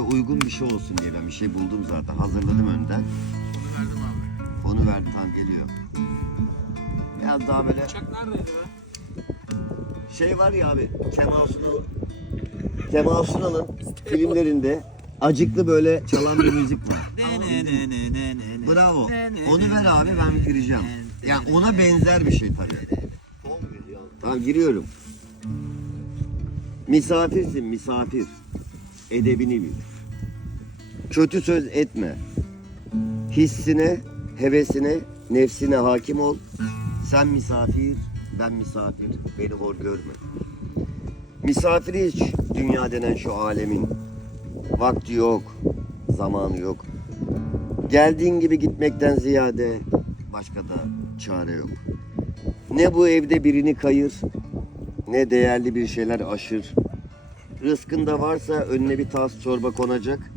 uygun bir şey olsun diye ben bir şey buldum zaten. Hazırladım önden. Onu verdim abi. Onu verdi tam geliyor. Biraz daha böyle Uçak neredeydi be? şey var ya abi Kemal Sunal Kemal Sunal'ın filmlerinde acıklı böyle çalan bir müzik var. Bravo. Onu ver abi ben gireceğim. Yani ona benzer bir şey tabii. Tamam giriyorum. Misafirsin misafir. Edebini bil. Kötü söz etme. Hissine, hevesine, nefsine hakim ol. Sen misafir, ben misafir. Beni hor görme. Misafiri hiç dünya denen şu alemin. Vakti yok, zamanı yok. Geldiğin gibi gitmekten ziyade başka da çare yok. Ne bu evde birini kayır, ne değerli bir şeyler aşır. Rızkında varsa önüne bir tas çorba konacak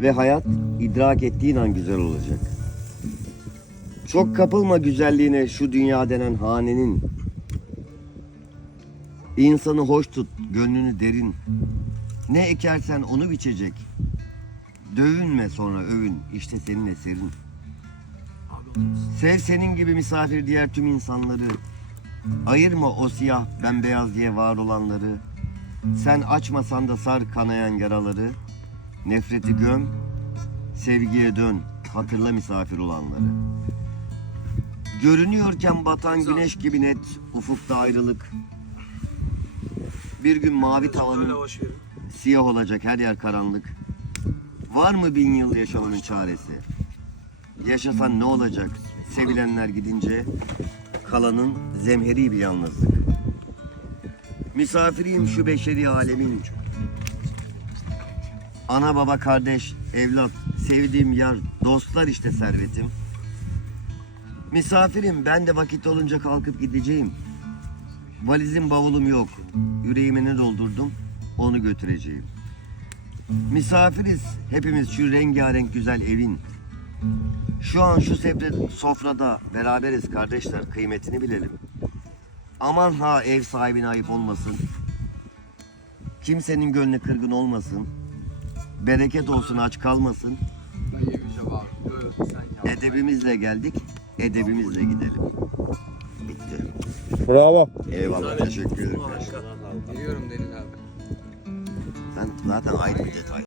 ve hayat idrak ettiğin an güzel olacak. Çok kapılma güzelliğine şu dünya denen hanenin. İnsanı hoş tut, gönlünü derin. Ne ekersen onu biçecek. Dövünme sonra övün, işte senin eserin. Sev senin gibi misafir diğer tüm insanları. Ayırma o siyah bembeyaz diye var olanları. Sen açmasan da sar kanayan yaraları. Nefreti göm, sevgiye dön. Hatırla misafir olanları. Görünüyorken batan güneş gibi net ufukta ayrılık. Bir gün mavi tavanın siyah olacak her yer karanlık. Var mı bin yıl yaşamanın çaresi? Yaşasan ne olacak? Sevilenler gidince kalanın zemheri bir yalnızlık. Misafiriyim şu beşeri alemin. Ana baba kardeş, evlat, sevdiğim yar, dostlar işte servetim. Misafirim ben de vakit olunca kalkıp gideceğim. Valizim bavulum yok. Yüreğime ne doldurdum onu götüreceğim. Misafiriz hepimiz şu rengarenk güzel evin. Şu an şu sofrada beraberiz kardeşler kıymetini bilelim. Aman ha ev sahibine ayıp olmasın. Kimsenin gönlü kırgın olmasın. Bereket olsun aç kalmasın. Edebimizle geldik, edebimizle gidelim. Bitti. Bravo. Eyvallah teşekkür ederim. Geliyorum Delil abi. Sen zaten ayrı bir detay.